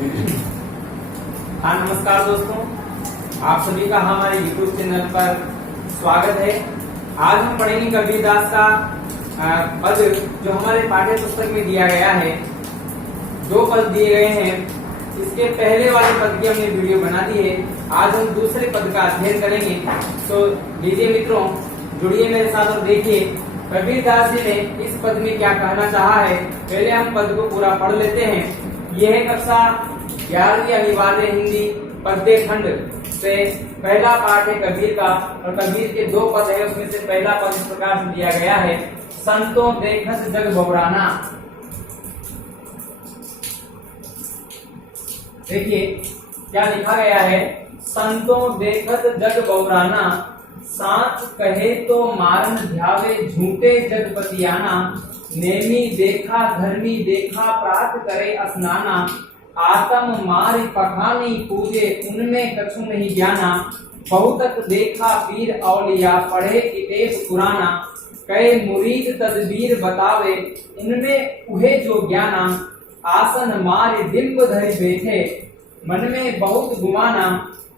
हाँ, नमस्कार दोस्तों, आप सभी का हमारे YouTube चैनल पर स्वागत है। आज हम पढ़ेंगे कबीरदास का पद जो हमारे पाठ्य पुस्तक में दिया गया है। दो पद दिए गए हैं, इसके पहले वाले पद की हमने वीडियो बना दी है। आज हम दूसरे पद का अध्ययन करेंगे। तो लीजिए मित्रों, जुड़िए मेरे साथ और देखिए कबीरदास जी ने इस पद में क्या कहना चाहा है। पहले हम पद को पूरा पढ़ लेते हैं। यह है कक्षा 11वीं अनिवार्य हिंदी पद्य खंड से पहला पाठ है कबीर का, और कबीर के दो पद है, उसमें से पहला पद इस प्रकार से दिया गया है। संतों देखत जग बौराना। देखिए क्या लिखा गया है। संतों देखत जग बौराना, सांच कहे तो मारन ध्यावे झूठे जग पतियाना। नेमी देखा धर्मी देखा प्रात करे स्नाना। आत्म मारि पखानी पूजे उनमें कछु नहीं ज्ञाना। बहुतक देखा पीर औलिया पढ़े किताब पुराना। कहे मुरीद तदबीर बतावे उनमें उहे जो ज्ञाना। आसन मारि बिंब धरि बैठे मन में बहुत गुमाना।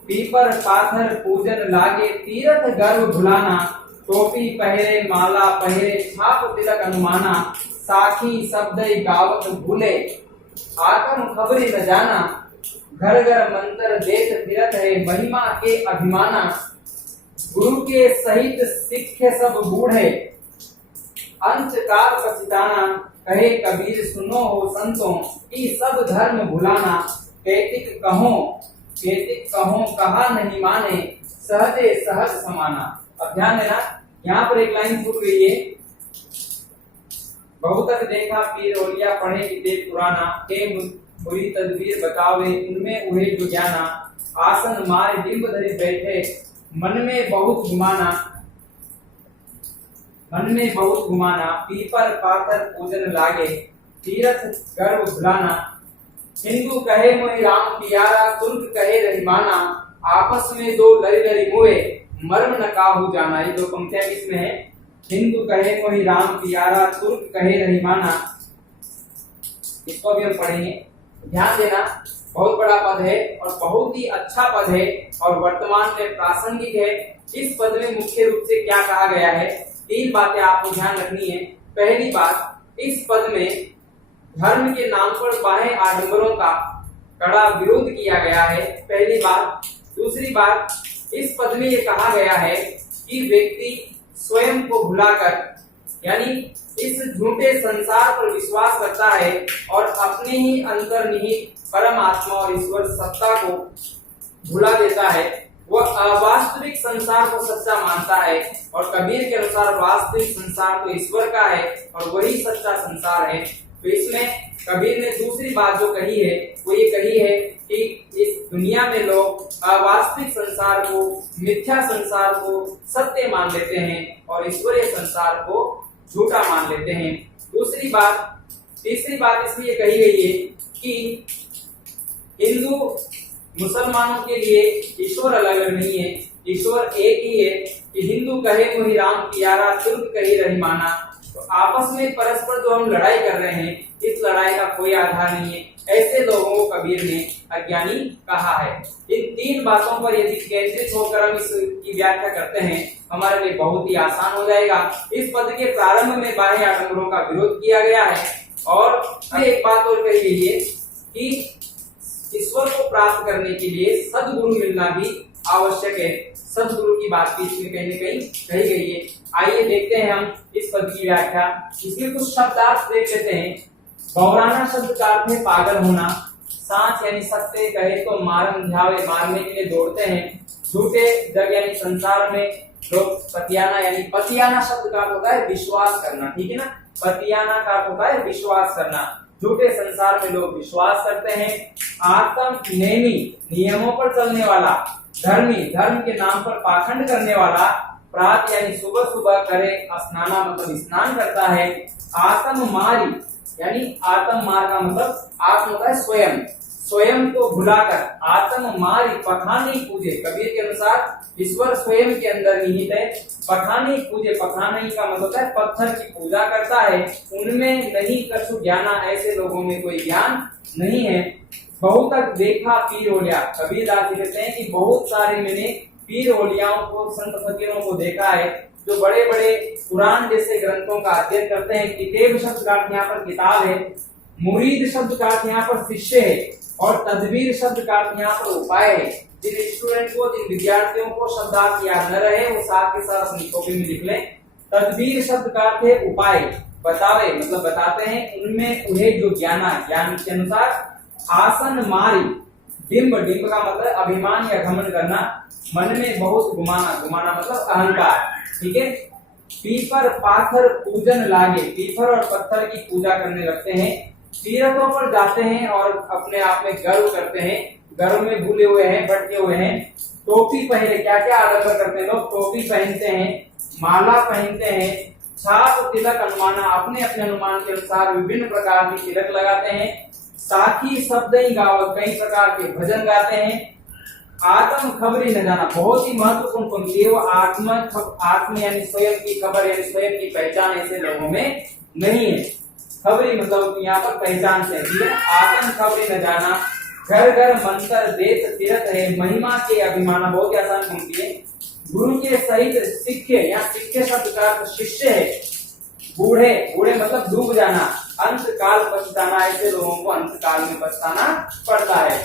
पीपर पाथर पूजन लागे तीरथ गर्व भुलाना। टोपी पहरे माला पहरे छाप तिलक अनुमाना। साखी शब्द गावत भूले आत्म खबरी न जाना। घर घर मंत्र देत फिरत है महिमा के अभिमाना। गुरु के सहित सिख सब बूढ़े अंतकाल पछताना। कहे कबीर सुनो हो संतों की सब धर्म भुलाना। कैतिक कहो कहा नहीं माने सहजे सहज समाना। अब ध्यान देना, यहाँ पर एक लाइन छूट गई है। बहुतक देखा पीर औलिया पढ़े किताब पुराना। के मुरी तदबीर बतावे उनमें उहे जो ज्ञाना। आसन मारे बिंब धरि बैठे मन में बहुत गुमाना। पीपर पाथर पूजन लागे तीरथ गर्व भुलाना। हिंदू कहे मोहि राम पियारा तुर्क कहे रहीमाना। आपस में दो लरी लरी मुए मर्म न काहू जाना। ये दो पंक्तियां किसमें है। हिंदू कहे मोहि राम पियारा तुर्क कहे रहीमाना। इसको भी हम पढ़ेंगे। ध्यान देना, बहुत बड़ा पद है और बहुत ही अच्छा पद है और वर्तमान में प्रासंगिक है। इस पद में मुख्य रूप से क्या कहा गया है, तीन बातें आपको ध्यान रखनी है। पहली बात, इस पद में धर्म के नाम पर बाह्य आडंबरों का कड़ा विरोध किया गया है, पहली बात। दूसरी बात, इस पद में ये कहा गया है कि व्यक्ति स्वयं को भुलाकर यानी इस झूठे संसार पर विश्वास करता है और अपने ही अंतर्निहित परम आत्मा और ईश्वर सत्ता को भुला देता है। वह अवास्तविक संसार को सच्चा मानता है और कबीर के अनुसार वास्तविक संसार तो ईश्वर का है और वही सच्चा संसार है। तो इसमें कबीर ने दूसरी बात जो कही है वो ये कही है कि इस दुनिया में लोग अवास्तविक संसार को, मिथ्या संसार को सत्य मान लेते हैं और ईश्वरीय संसार को झूठा मान लेते हैं। तीसरी बात इसलिए कही गई है कि हिंदू मुसलमानों के लिए ईश्वर अलग अलग नहीं है, ईश्वर एक ही है। कि हिंदू कहे मोहि राम पियारा तुर्क कहे रहीमाना। तो आपस में परस्पर जो हम लड़ाई कर रहे हैं, इस लड़ाई का कोई आधार नहीं है। ऐसे लोगों को कबीर ने अज्ञानी कहा है। इन तीन बातों पर यदि केंद्रित होकर हम इसकी व्याख्या करते हैं, हमारे लिए बहुत ही आसान हो जाएगा। इस पद के प्रारंभ में बाह्य आडंबरों का विरोध किया गया है और एक बात और कही गई है कि ईश्वर को प्राप्त करने के लिए सद्गुरु मिलना भी आवश्यक है। सद्गुरु की बात भी इसमें कहीं न कहीं कही गई है। आइए देखते हैं हम इस पद की व्याख्या। इसमें कुछ शब्दार्थ देख लेते हैं। बौराना शब्द का अर्थ है पागल होना। सांच यानी सत्य कहे तो मारन ध्यावे मारने के लिए दौड़ते हैं। झूठे जग यानी संसार में लोग पतियाना यानी पतियाना शब्द का अर्थ होता है विश्वास करना, ठीक है ना। पतियाना का अर्थ होता है विश्वास करना। झूठे संसार में लोग विश्वास करते हैं। आत्म नेमी नियमों पर चलने वाला। धर्मी धर्म के नाम पर पाखंड करने वाला। प्रात यानी सुबह सुबह करे स्नाना मतलब स्नान करता है। आत्म मारी यानी आत्म मार का मतलब आत्म होता है स्वयं, स्वयं को भुलाकर आत्म मारी पखानी पूजे। कबीर के अनुसार ईश्वर स्वयं के अंदर निहित है। पखानी पूजे, पखानी का मतलब होता है पत्थर की पूजा करता है। उनमें नहीं कछु ज्ञाना, ऐसे लोगों में कोई ज्ञान नहीं है। बहुतक देखा पीर ओलिया। कबीरदास जी कहते हैं कि बहुत सारे मैंने पीर ओलियाओं को, संत फकीरों को देखा है जो बड़े बड़े कुरान जैसे ग्रंथों का अध्ययन करते हैं। किताब शब्द का अर्थ यहाँ पर किताब है, मुरीद शब्द का अर्थ यहाँ पर शिष्य है, और तदबीर शब्द का अर्थ यहाँ पर उपाय है। जिन स्टूडेंट को, जिन विद्यार्थियों को शब्दार्थ याद न रहे वो साथ के साथ अपनी कॉपी में लिख लें। तदबीर शब्द का अर्थ है उपाय, बतावे मतलब बताते हैं। उनमें उन्हें जो ज्ञान के अनुसार आसन मारी, डिंब, डिंब का मतलब अभिमान या घमंड करना, मन में बहुत गुमाना, गुमाना मतलब अहंकार, ठीक है। पीपर पाथर पूजन लागे, पीपर और पत्थर की पूजा करने लगते हैं। तीर्थों पर जाते हैं और अपने आप में गर्व करते हैं, गर्व में भूले हुए हैं, भटके हुए हैं। टोपी पहने, क्या क्या आडंबर करते हैं लोग, टोपी पहनते हैं, माला पहनते हैं, छाप तिलक अनुमाना, अपने अपने अनुमान के अनुसार विभिन्न प्रकार के तिलक लगाते हैं। साथी शब्द गावत, कई प्रकार के भजन गाते हैं। आत्म खबरी न जाना, बहुत ही महत्वपूर्ण पंक्ति है वो। आत्म यानी स्वयं की खबर यानी स्वयं की पहचान ऐसे लोगों में नहीं है। खबरी मतलब यहाँ पर पहचान से है। आत्म खबरी न जाना, घर घर मंत्र देश तीर्थ है, महिमा के अभिमाना, बहुत ही आसान पंक्ति है। गुरु के सहित सिक्खे, यहाँ सिक्खे शब्द का अर्थ शिष्य है। बूढ़े, बूढ़े मतलब डूब जाना, अंत काल पछताना, ऐसे लोगों को अंत काल में पछताना पड़ता है।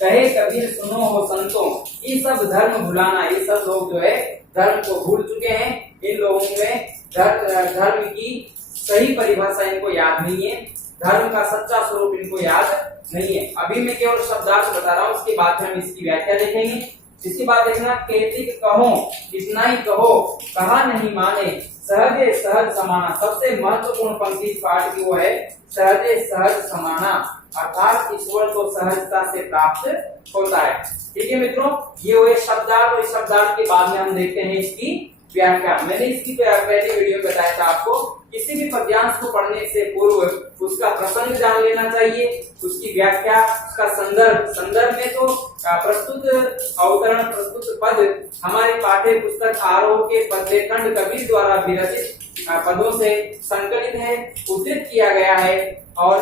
कहे कबीर सुनो हो संतों, ये सब धर्म भुलाना, ये सब लोग जो है धर्म को भूल चुके हैं। इन लोगों में धर्म की सही परिभाषा इनको याद नहीं है, धर्म का सच्चा स्वरूप इनको याद नहीं है। अभी मैं केवल शब्दार्थ बता रहा हूँ, उसके बाद हम इसकी व्याख्या देखेंगे। इसके बाद देखना, केतिक कहो इतना ही कहो, कहा नहीं माने, सहजे सहज समाना। सबसे महत्वपूर्ण पंक्ति इस पाठ की वो है सहजे सहज समाना, अर्थात ईश्वर को सहजता से प्राप्त होता है। ठीक है मित्रों, ये वो शब्दार्थ, और इस शब्दार्थ के बाद में हम देखते हैं इसकी व्याख्या। मैंने इसकी पहले वीडियो में बताया था आपको, किसी भी पद्यांश को पढ़ने से पूर्व उसका प्रसंग जान लेना चाहिए, उसकी व्याख्या, उसका संदर्भ। संदर्भ में तो प्रस्तुत अवतरण, प्रस्तुत पद हमारे पाठ्य पुस्तक आरोह के पद्यखंड कबीर द्वारा विरचित पदों से संकलित है, उद्धृत किया गया है। और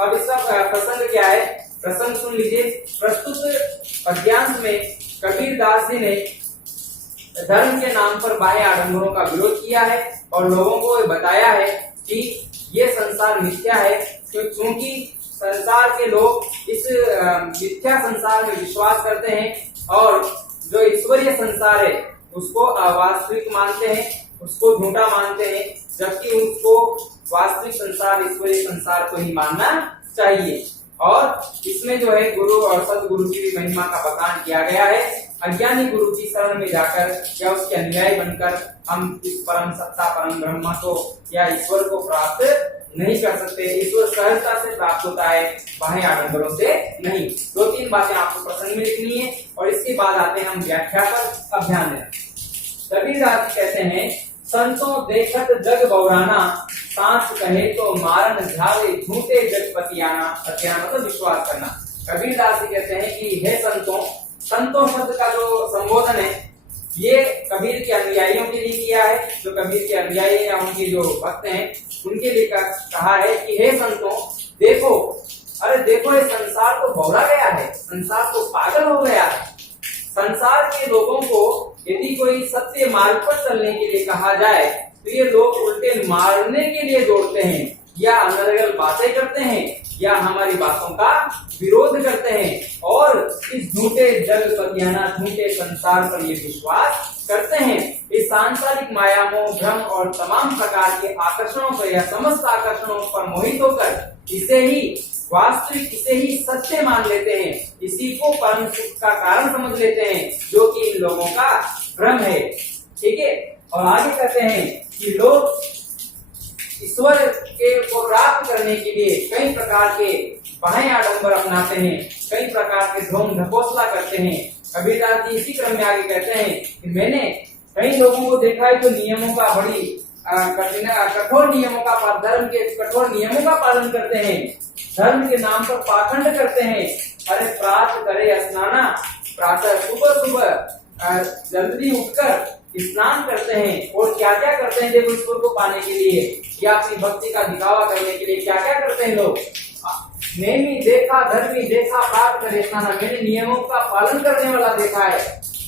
अब इसका प्रसंग क्या है, प्रसंग सुन लीजिए। प्रस्तुत पद्यांश में कबीरदास जी ने धर्म के नाम पर बाह्य आडंबरों का विरोध किया है और लोगों को बताया है कि ये संसार मिथ्या है, क्योंकि संसार के लोग इस मिथ्या संसार में विश्वास करते हैं और जो ईश्वरीय संसार है उसको अवास्तविक मानते हैं, उसको झूठा मानते हैं, जबकि उसको वास्तविक संसार, ईश्वरीय संसार को ही मानना चाहिए। और इसमें जो है गुरु और सदगुरु की भी महिमा का बखान किया गया है। अज्ञानी गुरु की शरण में जाकर या उसके अनुयायी बनकर हम इस परम सत्ता, परम ब्रह्म को या ईश्वर को प्राप्त नहीं कर सकते। ईश्वर सहजता से प्राप्त होता है, बाह्य आडंबरों से नहीं। दो तीन बातें आपको प्रसंग में लिखनी है और इसके बाद आते हैं हम व्याख्या पर। अब ध्यान देना, कबीरदास कहते हैं, संतों देखत जग बौराना, सांस कहे तो मारन झावे, झूठे जगपतियाना। पतियाना मतलब विश्वास करना। कबीरदास जी कहते हैं कि हे संतों, संतों शब्द का जो संबोधन है ये कबीर के अनुयायियों के लिए किया है। जो कबीर के अनुयायी या उनके जो भक्त हैं उनके लिए कहा है कि हे संतों देखो, अरे देखो ये संसार तो भौरा गया है, संसार तो पागल हो गया है। संसार के लोगों को यदि कोई सत्य मार्ग पर चलने के लिए कहा जाए तो ये लोग उल्टे मारने के लिए दौड़ते हैं, या अनर्गल बातें करते हैं, या हमारी बातों का विरोध करते हैं और इस झूठे जग पतियाना, झूठे संसार पर ये विश्वास करते हैं। इस सांसारिक माया मोह, भ्रम और तमाम प्रकार के आकर्षणों पर या समस्त आकर्षणों पर मोहित होकर इसे ही वास्तविक, इसे ही सत्य मान लेते हैं, इसी को परम सुख का कारण समझ लेते हैं, जो कि इन लोगों का भ्रम है। ठीक है, और आगे कहते हैं कि लोग ईश्वर के को प्राप्त करने के लिए कई प्रकार के बाह्य आडंबर अपनाते हैं, कई प्रकार के ढोंग ढकोसला करते हैं। कबीरदास जी इसी क्रम में आगे कहते हैं कि मैंने कई लोगों को देखा है जो नियमों का बड़ी कठोर नियमों का, धर्म के कठोर नियमों का पालन करते हैं, धर्म के नाम पर पाखंड करते हैं। अरे प्रात करे स्नाना, प्रातः सुबह सुबह जल्दी उठकर स्नान करते हैं और क्या क्या करते हैं देखो ईश्वर को पाने के लिए या अपनी भक्ति का दिखावा करने के लिए क्या क्या करते हैं लोग। नेमी देखा धर्मी देखा पाठ करे स्नाना, मैंने नियमों का पालन करने वाला देखा है,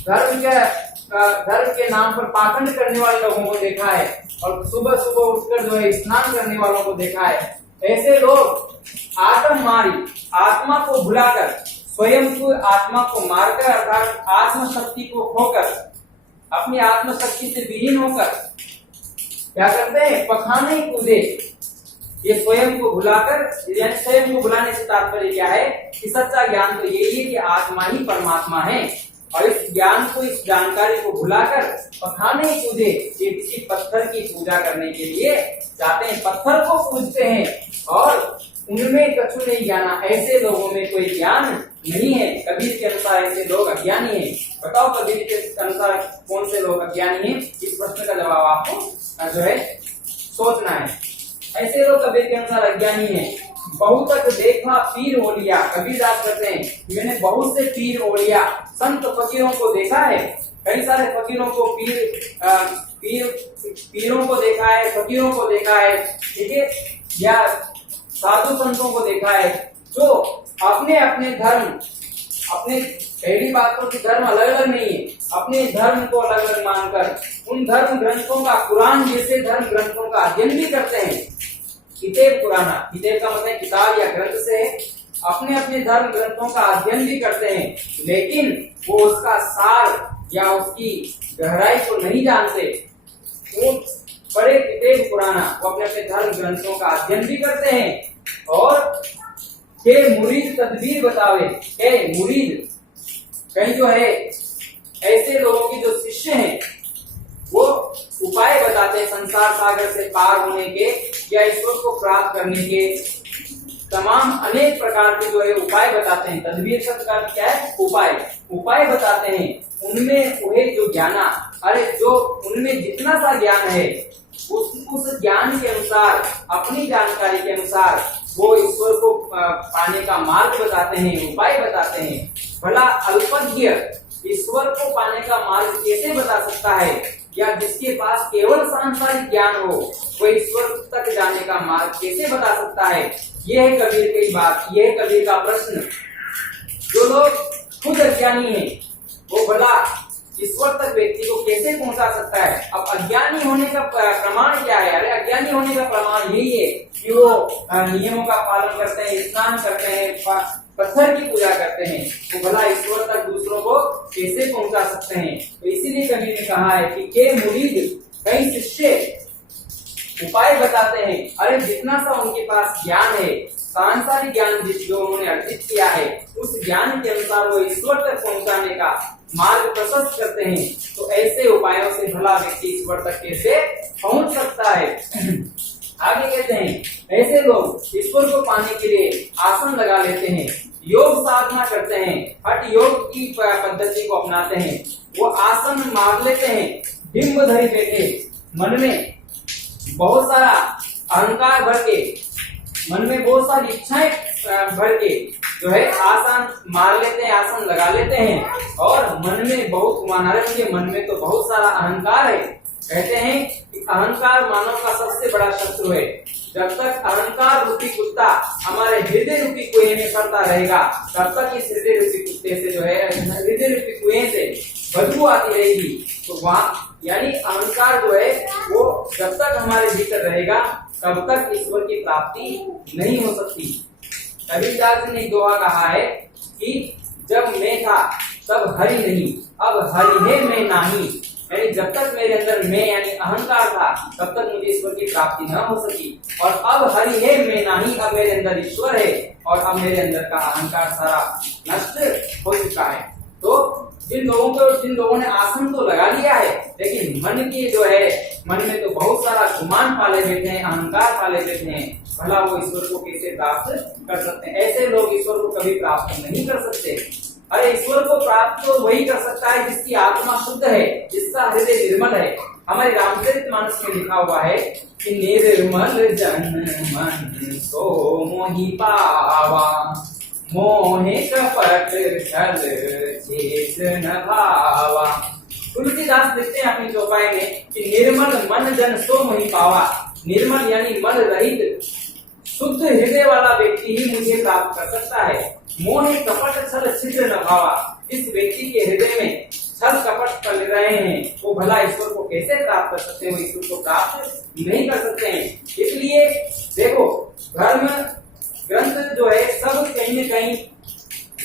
धर्म के नाम पर पाखंड करने वाले लोगों को देखा है, और सुबह सुबह उठकर जो है स्नान करने वालों को देखा है। ऐसे लोग आत्म मारी, आत्मा को भुलाकर, स्वयं को आत्मा को मारकर अर्थात आत्मशक्ति को खोकर, अपनी आत्मशक्ति से विहीन होकर क्या करते हैं, पखाने कूदे। ये स्वयं को भुलाकर, यानी स्वयं को भुलाने से तात्पर्य क्या है कि सच्चा ज्ञान तो यही है कि आत्मा ही परमात्मा है, और इस ज्ञान को, इस जानकारी को भुलाकर पखाने कूदे। ये किसी पत्थर की पूजा करने के लिए जाते हैं, पत्थर को पूजते हैं और उनमें कछु नहीं जाना। ऐसे लोगों में कोई ज्ञान नहीं है। कबीर के अनुसार ऐसे लोग अज्ञानी हैं। बताओ कबीर के अनुसार कौन से लोग अज्ञानी हैं? इस प्रश्न का जवाब आपको जो है सोचना है। ऐसे लोग कबीर के अनुसार अज्ञानी हैं। बहुतक देखा पीर ओलिया, कबीरदास कहते हैं मैंने बहुत से पीर ओलिया, संत फकीरों को देखा है। कई सारे फकीरों को पीरों को देखा है, फकीरों को देखा है, ठीक है, या साधु संतों को देखा है, जो अपने अपने धर्म, अपने पहली बात तो कि धर्म अलग अलग नहीं है, अपने धर्म को अलग अलग मानकर उन धर्म ग्रंथों का, कुरान जैसे धर्म ग्रंथों का अध्ययन भी करते हैं। किताब पुराना, किताब का मतलब किताब या ग्रंथ से अपने अपने धर्म ग्रंथों का अध्ययन भी करते हैं, लेकिन वो उसका सार या उसकी गहराई को नहीं जानते। वो बड़े किताब पुराना, वो अपने अपने धर्म ग्रंथों का अध्ययन भी करते हैं और के मुरीद तदबीर बतावे, के मुरीद कहीं जो है ऐसे लोगों की जो शिष्य हैं वो उपाय बताते हैं संसार सागर से पार होने के या ईश्वर को प्राप्त करने के, तमाम अनेक प्रकार के जो है उपाय बताते हैं। तदबीर शब्द का क्या है? उपाय बताते हैं। उनमें वह जो ज्ञाना, अरे जो उनमें जितना सा ज्ञान है उस ज्ञान के अनुसार, अपनी जानकारी के अनुसार वो ईश्वर को पाने का मार्ग बताते हैं, उपाय बताते हैं। भला अल्पज्ञ ईश्वर को पाने का मार्ग कैसे बता सकता है, या जिसके पास केवल सांसारिक ज्ञान हो वो ईश्वर तक जाने का मार्ग कैसे बता सकता है? यह है कबीर की बात, यह है कबीर का प्रश्न। जो लोग खुद अज्ञानी हैं वो भला ईश्वर तक व्यक्ति को कैसे पहुंचा सकता है? अब अज्ञानी होने का प्रमाण क्या है? अरे अज्ञानी होने का प्रमाण यही है कि वो नियमों का पालन करते हैं, स्नान करते हैं, पत्थर की पूजा करते हैं, वो भला ईश्वर तक दूसरों को कैसे पहुंचा सकते हैं? तो इसीलिए कबीर ने कहा है कि के मुरीद, कई शिष्य उपाय बताते हैं। अरे जितना सा उनके पास ज्ञान है, सांसारिक ज्ञान जो उन्होंने अर्जित किया है, उस ज्ञान के अनुसार वो ईश्वर तक पहुंचाने का मार्ग प्रशस्त करते हैं। तो ऐसे उपायों से भला व्यक्ति ईश्वर तक कैसे पहुंच सकता है? आगे कहते हैं ऐसे लोग ईश्वर को पाने के लिए आसन लगा लेते हैं, योग साधना करते हैं, हठ योग की पद्धति को अपनाते हैं। वो आसन मार लेते हैं, बिंब धरी बैठे, मन में बहुत सारा अहंकार भर के, मन में बहुत सारी इच्छाएं भर के जो है आसन मार लेते हैं, आसन लगा लेते हैं, और मन में बहुत मुझे मन में तो बहुत सारा अहंकार है। कहते हैं कि अहंकार मानव का सबसे बड़ा शत्रु है। जब तक अहंकार रूपी कुत्ता हमारे हृदय रूपी कुएं में करता रहेगा, तब तक इस हृदय रूपी कुत्ते से जो है, हृदय रूपी कुएं से बदबू आती रहेगी। तो वहाँ यानी अहंकार जो है वो जब तक हमारे भीतर रहेगा तब तक ईश्वर की प्राप्ति नहीं हो सकती। कबीरदास ने दोहा कहा है कि जब मैं था तब हरि नहीं, अब हरि है मैं नहीं। यानी जब तक मेरे अंदर मैं यानी अहंकार था तब तक मुझे ईश्वर की प्राप्ति न हो सकी, और अब हरि है मैं नहीं, अब मेरे अंदर ईश्वर है और अब मेरे अंदर का अहंकार सारा नष्ट हो चुका है। तो जिन लोगों ने आसन तो लगा लिया है, लेकिन मन की जो है, मन में तो बहुत सारा गुमान पाले बैठे हैं, अहंकार पाले बैठे हैं, भला वो ईश्वर को कैसे प्राप्त कर सकते हैं? ऐसे लोग ईश्वर को कभी प्राप्त नहीं कर सकते। अरे ईश्वर को प्राप्त तो वही कर सकता है जिसकी आत्मा शुद्ध है, जिसका हृदय निर्मल है। हमारे रामचरितमानस में लिखा हुआ है कि निर्मल जन मन सो मोहि पावा, मोहे कपट छल चेत न भावा। तुलसीदास लिखते हैं अपनी चौपाई में कि निर्मल मन जन सो मोहि पावा। निर्मल यानी मन रहित, शुद्ध हृदय वाला व्यक्ति ही मुझे प्राप्त कर सकता है। मोह कपट छल छिद्र न भावा, इस व्यक्ति के हृदय में छल कपट कर रहे हैं, वो भला ईश्वर को कैसे प्राप्त कर सकते हैं? वो ईश्वर को प्राप्त नहीं कर सकते हैं। इसलिए देखो, धर्म ग्रंथ जो है सब कहीं न कहीं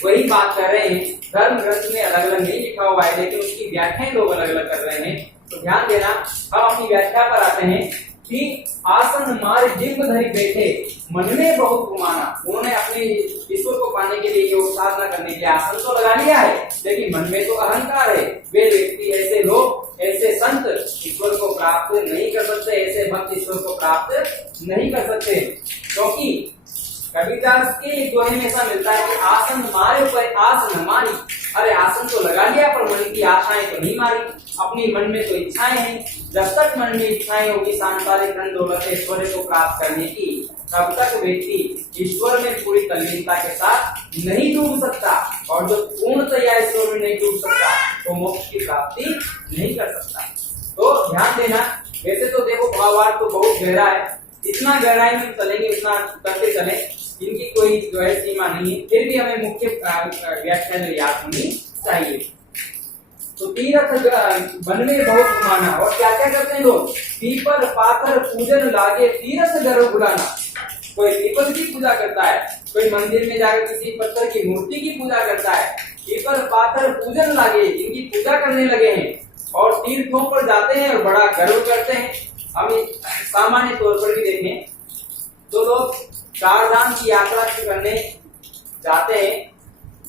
वही बात कर रहे हैं। धर्म ग्रंथ में अलग अलग नहीं लिखा हुआ है, लेकिन उसकी व्याख्याएं लोग अलग अलग कर रहे हैं। तो ध्यान देना, हम अपनी व्याख्या पर आते हैं कि आसन मार जिम्ब धरी बैठे, मन में बहुत घुमाना। उन्होंने अपने ईश्वर को पाने के लिए, योग साधना करने के लिए आसन तो लगा लिया है, लेकिन मन में तो अहंकार है। वे व्यक्ति, ऐसे लोग, ऐसे संत ईश्वर को प्राप्त नहीं कर सकते, ऐसे भक्त ईश्वर को प्राप्त नहीं कर सकते। क्योंकि कबीरदास के दोहे में ऐसा मिलता है कि आसन मारे पर आस न मारी। अरे आसन तो लगा लिया, पर मन की आशाएं तो नहीं मारी। अपनी मन में तो इच्छाएं हैं, जब तक मन में इच्छाएं होगी सांसारिक धन दौलत ऐश्वर्य को प्राप्त करने की, तब तक व्यक्ति ईश्वर में पूरी तल्लीनता के साथ नहीं डूब सकता। और जो पूर्णतया ईश्वर में नहीं डूब सकता, वो मोक्ष की प्राप्ति नहीं कर सकता। तो ध्यान देना, वैसे तो देखो भावार्थ तो बहुत गहरा है, इतना गहराई में चलेंगे, इतना करते चले, इनकी कोई जो है सीमा नहीं है। फिर भी हमें मुख्य व्याख्या जो याद होनी चाहिए। तो तीर्थ वन में बहुत घुमाना, और क्या क्या करते हैं लोग? पीपल पाथर पूजन लागे तीर्थ गर्व बुलाना। कोई पीपल की पूजा करता है, कोई मंदिर में जाकर किसी पत्थर की मूर्ति की पूजा करता है। पीपल पाथर पूजन लागे, इनकी पूजा करने लगे हैं, और तीर्थों पर जाते हैं और बड़ा गर्व करते हैं। हम सामान्य तौर पर भी देखें तो लोग चार धाम की यात्रा करने जाते हैं।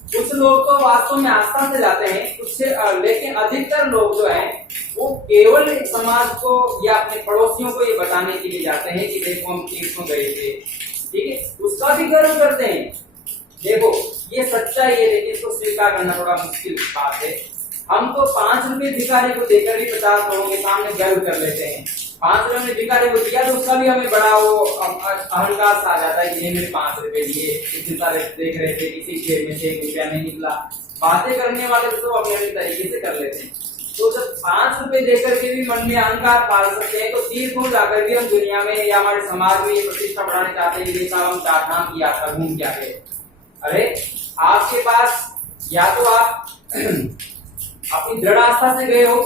कुछ लोग तो वास्तव में आस्था से जाते हैं, कुछ लेकिन अधिकतर लोग जो हैं वो केवल समाज को या अपने पड़ोसियों को ये बताने के लिए जाते हैं कि देखो हम तीर्थों गए थे, ठीक है, उसका भी गर्व करते हैं। देखो ये सच्चाई है, लेकिन इसको स्वीकार करना थोड़ा मुश्किल बात है। हम तो 5 रुपए भिखारी को देकर भी 50 लोगों के सामने गर्व कर लेते हैं। 5 रुपए में भिखारी को दिया तो उसका भी हमें बड़ा वो अहंकार सा आ जाता है कि ये मेरे 5 रुपए दिए, इतने सारे देख रहे थे, किसी जेब में से 1 रुपया नहीं निकला। बातें करने वाले तो अपने अपने तरीके से कर लेते हैं। तो जब 5 रुपए देकर के भी मन में अहंकार पाल सकते हैं, तो तीर्थों जाकर के हम दुनिया में या हमारे समाज में ये प्रतिष्ठा बढ़ाने चाहते हैं कि हम 4 धाम की यात्रा घूम के आ गए। अरे आपके पास या तो आप अपनी दृढ़ आस्था से गए हो,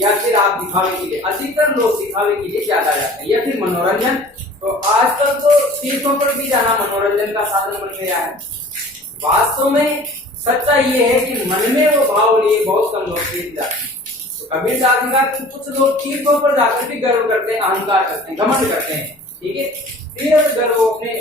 या फिर आप दिखावे के लिए, अधिकतर लोग दिखावे के लिए ज्यादा जाते हैं, या फिर मनोरंजन। तो आजकल तो तीर्थों पर भी जाना मनोरंजन का साधन बन गया है। वास्तव में सच्चा ये है कि मन में वो भाव लिए बहुत कम लोग तीर्थ जाते हैं। तो कबीर दास ने कहा कि कुछ लोग तीर्थों पर जाकर भी गर्व करते हैं, अहंकार करते हैं, घमंड करते हैं, ठीक है। तीर्थ गर्व, अपने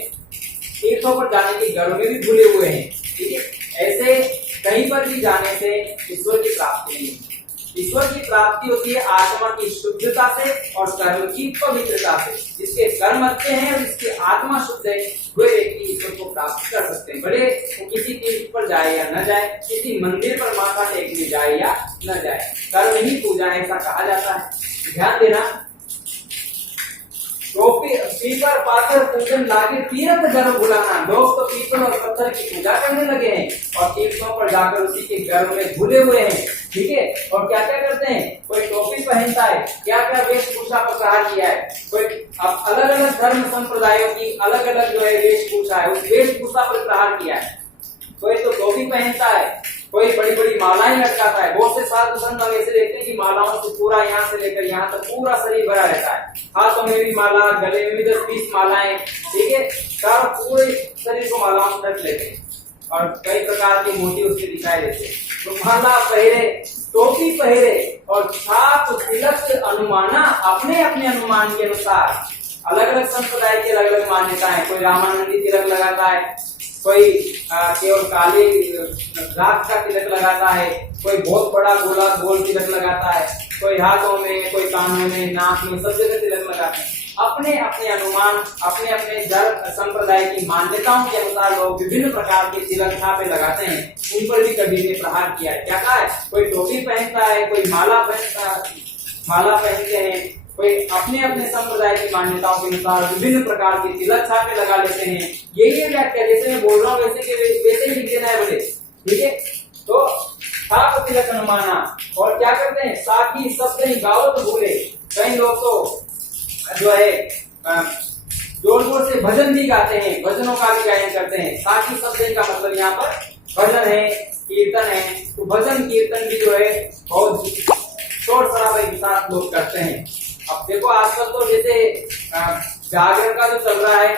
तीर्थों पर जाने के गर्व में भी भूले हुए हैं, ठीक है। ऐसे कहीं पर भी जाने से ईश्वर की प्राप्ति नहीं है। ईश्वर की प्राप्ति होती है आत्मा की शुद्धता से और कर्म की पवित्रता से। जिसके कर्म अच्छे हैं और जिसकी आत्मा शुद्ध है, वे व्यक्ति ईश्वर को प्राप्त कर सकते हैं। भले वो किसी तीर्थ पर जाए या न जाए, किसी मंदिर पर माथा टेकने जाए या न जाए, कर्म ही पूजा ऐसा कहा जाता है। ध्यान देना, पीपल पाथर पूजन लागे तीर्थ गर्व बुलाना। लोग तो पीपल और पत्थर की पूजा करने लगे हैं और तीर्थों पर जाकर उसी के गर्व में भूले हुए हैं, ठीक है। और क्या क्या करते हैं? कोई टोपी पहनता है, क्या क्या वेशभूषा पर प्रहार किया है। कोई अलग अलग धर्म संप्रदायों की अलग अलग जो है वेशभूषा है, उस वेशभूषा पर प्रहार किया है। कोई तो टोपी पहनता है, कोई बड़ी बड़ी मालाएं लटकाता है। बहुत से साधु संत हम ऐसे देखते हैं कि मालाओं से पूरा यहाँ से लेकर यहाँ तक पूरा शरीर भरा रहता है। हाथों में भी माला, गले में भी 10-20 मालाएं, ठीक है। सारा पूरे शरीर को मालाओं से ढक लेते हैं और कई प्रकार के मोती उसके दिखाई देते हैं। तो माला पहरे, टोपी पहरे और छाप तिलक अनुमाना, अपने अपने अनुमान के अनुसार। अलग अलग संप्रदाय की अलग अलग मान्यताएं। कोई रामानंदी तिलक लगाता है, कोई केवल काले राख का तिलक लगाता है, कोई बहुत बड़ा गोल तिलक लगाता है, कोई हाथों में, कोई कानों में, नाक में, सब जगह तिलक लगाते हैं। अपने अपने अनुमान, अपने अपने धर्म संप्रदाय की मान्यताओं के अनुसार लोग विभिन्न प्रकार के तिलक छापे लगाते हैं। उन पर भी कबीर ने प्रहार किया है। क्या कहा है? कोई टोपी पहनता है, कोई माला पहनते हैं, कोई अपने अपने संप्रदाय की मान्यताओं के अनुसार विभिन्न प्रकार के तिलक छापे लगा लेते हैं। यही व्याख्या, जैसे मैं बोल रहा हूँ वैसे ही लिख देना है बोले, ठीक है। तो छाप तिलक अनुमाना, और क्या करते हैं? साथी शब्द गावत भूले। कई लोग तो जो है जोर जोर से भजन भी गाते हैं, भजनों का भी गायन करते हैं। साकी शब्द का मतलब यहाँ पर भजन है, कीर्तन है। तो भजन कीर्तन भी जो है बहुत शोर शराबे के साथ लोग करते हैं। अब देखो आजकल तो जैसे जागरण का जो चल रहा है,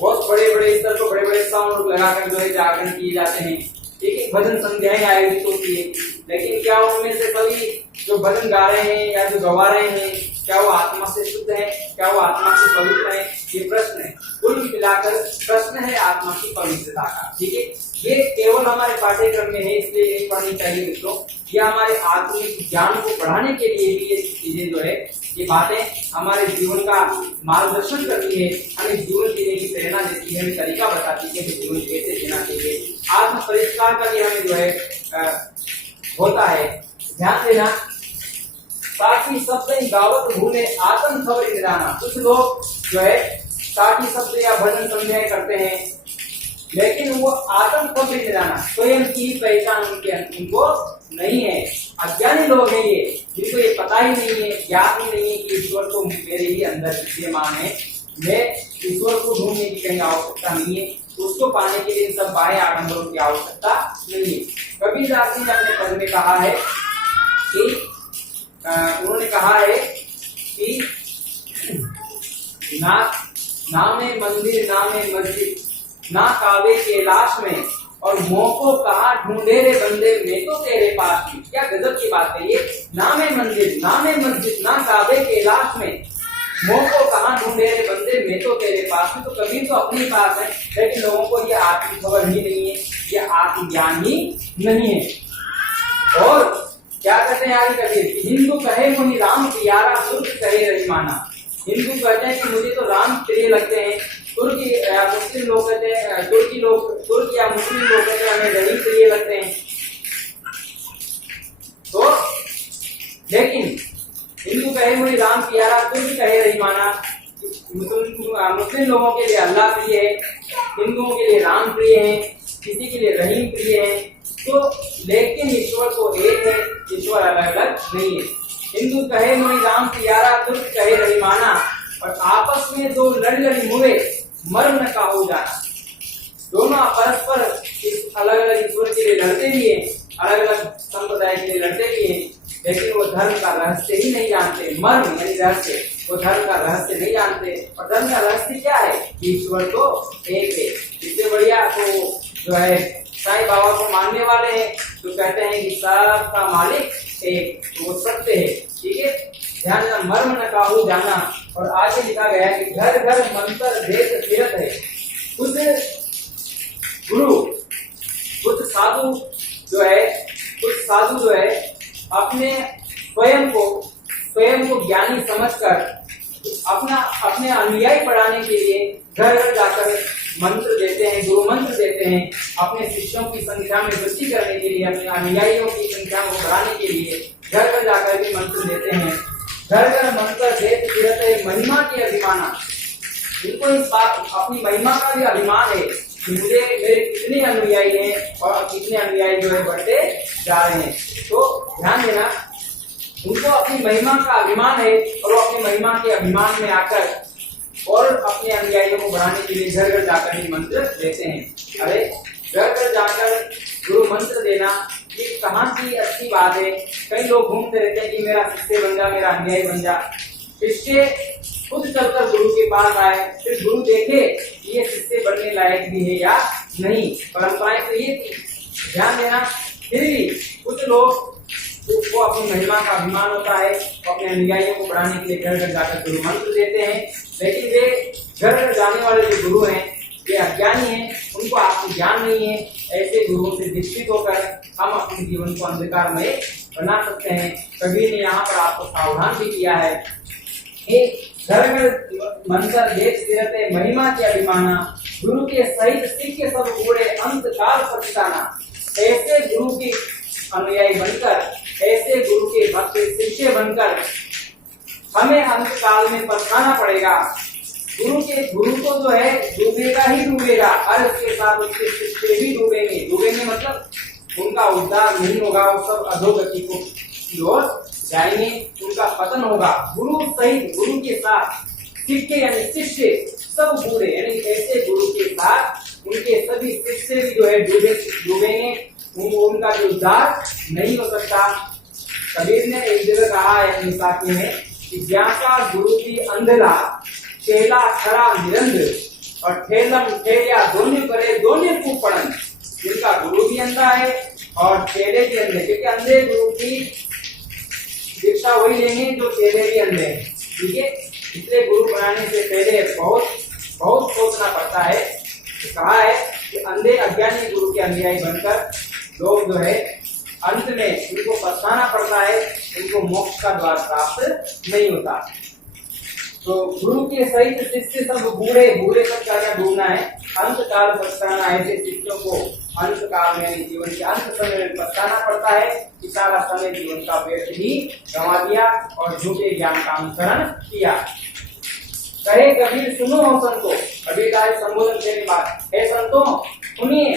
बहुत बड़े बड़े स्तर पर बड़े बड़े साउंड लगाकर जो है जागरण किए जाते हैं, ठीक है, भजन संध्याएं आयोजित होती है। लेकिन क्या उनमें से सभी जो भजन गा रहे हैं या जो गवा रहे हैं, क्या वो आत्मा से शुद्ध है, क्या वो आत्मा से पवित्र है? ये प्रश्न है। कुल मिलाकर प्रश्न है आत्मा की पवित्रता का, ठीक है। ये केवल हमारे पाठ्यक्रम में है, इसलिए नहीं पढ़नी चाहिए मित्रों। ये हमारे आत्मिक ज्ञान को बढ़ाने के लिए भी ये चीजें जो है, ये बातें हमारे जीवन का मार्गदर्शन करती है, हमें जीवन जीने की प्रेरणा देती है, हमें तरीका बताती है कि जीवन कैसे जीना चाहिए। आत्म परिष्कार का भी हमें जो है होता है। ध्यान देना, साकी शब्द गावत भूले आत्म खबर निराना। कुछ लोग जो है साकी शब्द या भजन संध्याएं करते हैं, लेकिन वो आत्म खबर निराना, स्वयं की पहचान उनको नहीं है। अज्ञानी लोग हैं ये, जिनको ये पता ही नहीं है, ज्ञान ही नहीं है कि ईश्वर तो मेरे ही अंदर विद्यमान है, मैं ईश्वर को ढूंढने की कहीं आवश्यकता नहीं है, उसको पाने के लिए सब बाह्य आडंबरों की आवश्यकता नहीं है। कबीरदास जी ने अपने पद में कहा है कि उन्होंने कहा है कि नामे मंदिर नामे मस्जिद ना काबे के लाश में, और मोह को कहा ढूंढे रे बंदे मैं तो तेरे पास में। क्या गजब की बात है ये। नामे मंदिर नामे मस्जिद ना काबे के लाश में, मोह को कहा ढूंढे रे बंदे मैं तो तेरे पास में। तो कबीर तो अपने पास है, लेकिन लोगों को ये आत्म खबर ही नहीं है, ये आत्मज्ञान ही नहीं है। और क्या कहते हैं आगे कबीर, हिंदू कहे मुनि राम प्यारा, तुर्क कहे रहीमाना। हिंदू कहते हैं कि मुझे तो राम प्रिय लगते हैं, तुर्की या मुस्लिम लोग कहते हैं, तुर्क या मुस्लिम लोग कहते हैं हमें रहीम प्रिय लगते हैं। तो लेकिन हिंदू कहे मुनि राम प्यारा, तुर्क कहे रहीमाना। मुस्लिम लोगों के लिए अल्लाह प्रिय है, हिंदुओं के लिए राम प्रिय है, किसी के लिए रहीम प्रिय है। तो लेकिन ईश्वर तो एक है, ईश्वर अलग अलग नहीं है। हिंदू कहे मुनि राम प्यारा, तुर्क कहे रहीमाना, और आपस में दो लड़ी मुए मर्म न काहू जाना। दोनों परस्पर इस अलग अलग ईश्वर के लिए लड़ते भी हैं, अलग अलग संप्रदाय के लिए लड़ते भी हैं, लेकिन वो धर्म का रहस्य ही नहीं जानते। मर्म यानी रहस्य, वो धर्म का रहस्य नहीं जानते। और धर्म का रहस्य क्या है? ईश्वर तो एक है। इससे बढ़िया तो जो है साईं बाबा को मानने वाले हैं, तो कहते हैं कि सबका मालिक एक, तो वो सत्य है, ठीक है। ध्यान देना, मर्म न काहू जाना। और आगे लिखा गया है कि घर घर मंत्र देश तीर्थ है। कुछ गुरु, कुछ साधु जो है अपने स्वयं को ज्ञानी समझकर अपने अनुयायी बढ़ाने के लिए घर घर जाकर मंत्र देते हैं, गुरु मंत्र देते हैं। अपने शिष्यों की संख्या में वृद्धि करने के लिए, अपने अनुयायियों की संख्या को बढ़ाने के लिए घर घर जाकर भी मंत्र देते हैं। घर घर मंत्र देते तीर्थ महिमा की अभिमाना। इनको इस बात अपनी महिमा का भी अभिमान है कि मुझे मेरे कितने अनुयायी हैं और कितने अनुयायी जो है बढ़ते जा रहे हैं। तो ध्यान देना, उनको अपनी महिमा का अभिमान है, और वो अपनी महिमा के अभिमान में आकर और अपने अनुयायियों को बढ़ाने के लिए घर घर जाकर ही मंत्र देते हैं। अरे घर घर जाकर गुरु मंत्र देना ये कहाँ की अच्छी बात है। कई लोग घूमते रहते हैं कि मेरा शिष्य बन जा, मेरा अनुयायी बन जा। शिष्य खुद चलकर गुरु के पास आए, फिर गुरु देखे ये शिष्य बनने लायक भी है या नहीं। परंपराएं तो ये थी, ध्यान देना। फिर भी कुछ लोग को अपनी महिमा का अभिमान होता है, वो अपने अनुयायियों को बढ़ाने के लिए घर घर जाकर गुरु मंत्र देते हैं, लेकिन वे घर घर जाने वाले जो गुरु हैं ये अज्ञानी हैं, उनको आत्मज्ञान नहीं है। ऐसे गुरुओं से दीक्षित होकर हम अपने जीवन को अंधकारमय बना सकते हैं। कबीर ने यहाँ पर आपको सावधान भी किया है। घर घर मंत्र देश तीर्थ महिमा की अभिमाना, गुरु के सहित सिक्के सब बूढ़े अंत काल पछताना। ऐसे गुरु की अनुयायी बनकर, ऐसे गुरु के भक्त शिष्य बनकर हमें अंत काल में पछताना पड़ेगा। गुरु को जो है डूबेगा ही डूबेगा, और उसके साथ उसके शिष्य भी डूबेंगे मतलब उनका उद्धार नहीं होगा, वो सब अधोगति की ओर जाएंगे, उनका पतन होगा। गुरु सहित, गुरु के साथ शिष्य यानी शिष्य सब बूढ़े, यानी ऐसे गुरु के साथ उनके सभी शिष्य भी जो है डूबेंगे, उनका भी उद्धार नहीं हो सकता। कबीर ने एक जगह कहा है अपनी साखी में कि ज्ञाता गुरु की अंधला, चेला खरा निरंजन, और ठेलम ठेलिया दोनों करे दोनों को पढ़न। जिनका गुरु भी अंधा है और चेले भी अंधे, क्योंकि अंधे गुरु की दीक्षा वही लेंगे जो चेले भी अंधे हैं। ठीक है, इसलिए गुरु बनाने से पहले बहुत सोचना पड़ता है। कहा है कि अंधे अज्ञानी गुरु की अंधियाई बनकर लोग जो है अंत में उनको पछताना पड़ता है, उनको मोक्ष का द्वार प्राप्त नहीं होता। तो गुरु के सहित शिष्य सब बूढ़े सब क्या डूबना है, अंत काल पछताना। ऐसे शिष्यों को अंत काल में, जीवन के अंत समय में पछताना पड़ता है कि सारा समय जीवन का व्यर्थ ही गंवा दिया और झूठे ज्ञान का अनुसरण किया। कहे कबीर सुनो हो संतो, कबीर का संबोधन के बाद, हे संतो सुनिए,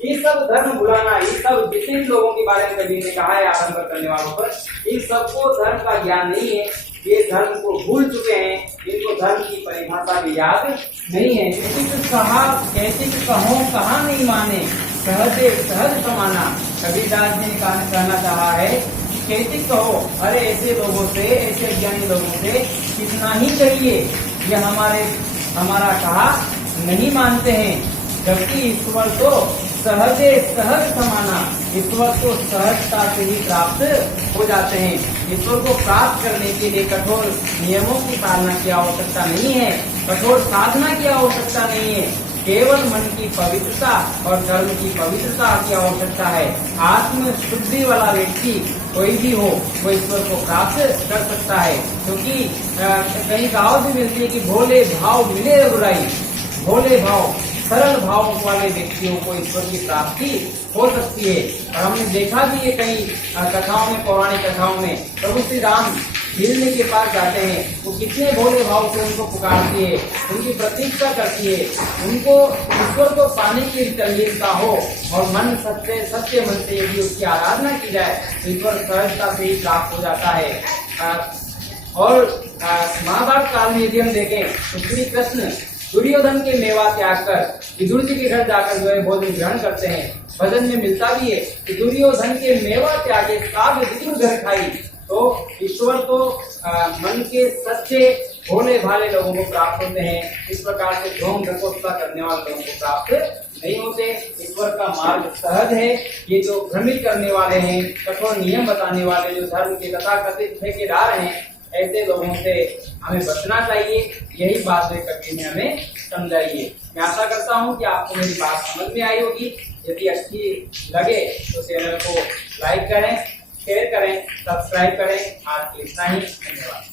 ये सब धर्म भुलाना, ये सब जितने लोगों के बारे में कबीर ने कहा है आरंभ करने वालों पर, इन सबको धर्म का ज्ञान नहीं है, ये धर्म को भूल चुके हैं, इनको धर्म की परिभाषा भी याद नहीं है। कैसे कहो कहा नहीं माने, सहजे सहज समाना। कबीरदास ने कहना चाहा है कि कैसे कहो, अरे ऐसे लोगों से, ऐसे ज्ञानी लोगों से कितना ही कहिए, ये हमारा कहा नहीं मानते हैं। जबकि ईश्वर तो सहजे सहज समाना, ईश्वर को सहजता से ही प्राप्त हो जाते हैं। ईश्वर को प्राप्त करने के लिए कठोर नियमों की पालना की आवश्यकता नहीं है, कठोर साधना की आवश्यकता नहीं है, केवल मन की पवित्रता और कर्म की पवित्रता की आवश्यकता है। आत्म शुद्धि वाला व्यक्ति कोई भी हो, वो ईश्वर को प्राप्त कर सकता है। क्योंकि कहीं कहावत भी मिलती है कि भोले भाव मिले रघुराई, भोले भाव, सरल भाव वाले व्यक्तियों को ईश्वर की प्राप्ति हो सकती है। और हमने देखा भी है कई कथाओं में, पौराणिक कथाओं में, प्रभु श्री राम हिरण्य के पास जाते हैं, वो कितने भोले भाव से उनको पुकारती है, उनकी प्रतीक्षा करती है। उनको ईश्वर को पाने की तल्लीनता हो और मन सच्चे मन से यदि उसकी आराधना की जाए तो ईश्वर सहजता से ही प्राप्त हो जाता है। और महाभारत काल में यदि हम देखें तो श्री कृष्ण दुर्योधन के मेवा त्याग कर विदुर जी के घर जाकर जो है भोजन ग्रहण करते हैं। भजन में मिलता भी है कि दुर्योधन के मेवा त्यागे साग विदुर घर खाई। तो ईश्वर तो मन के सच्चे भोले भाले लोगों को प्राप्त होते हैं, इस प्रकार से ढोंग ढकोसला करने वाले लोगों को प्राप्त नहीं होते। ईश्वर का मार्ग सहज है। ये जो भ्रमित करने वाले हैं, कठोर नियम बताने वाले, जो धर्म के तथाकथित ठेकेदार हैं, ऐसे लोगों से हमें बचना चाहिए। यही बात कबीर ने हमें समझाई है। मैं आशा करता हूँ कि आपको मेरी बात समझ में आई होगी। यदि अच्छी लगे तो चैनल को लाइक करें, शेयर करें, सब्सक्राइब करें। आज के इतना ही, धन्यवाद।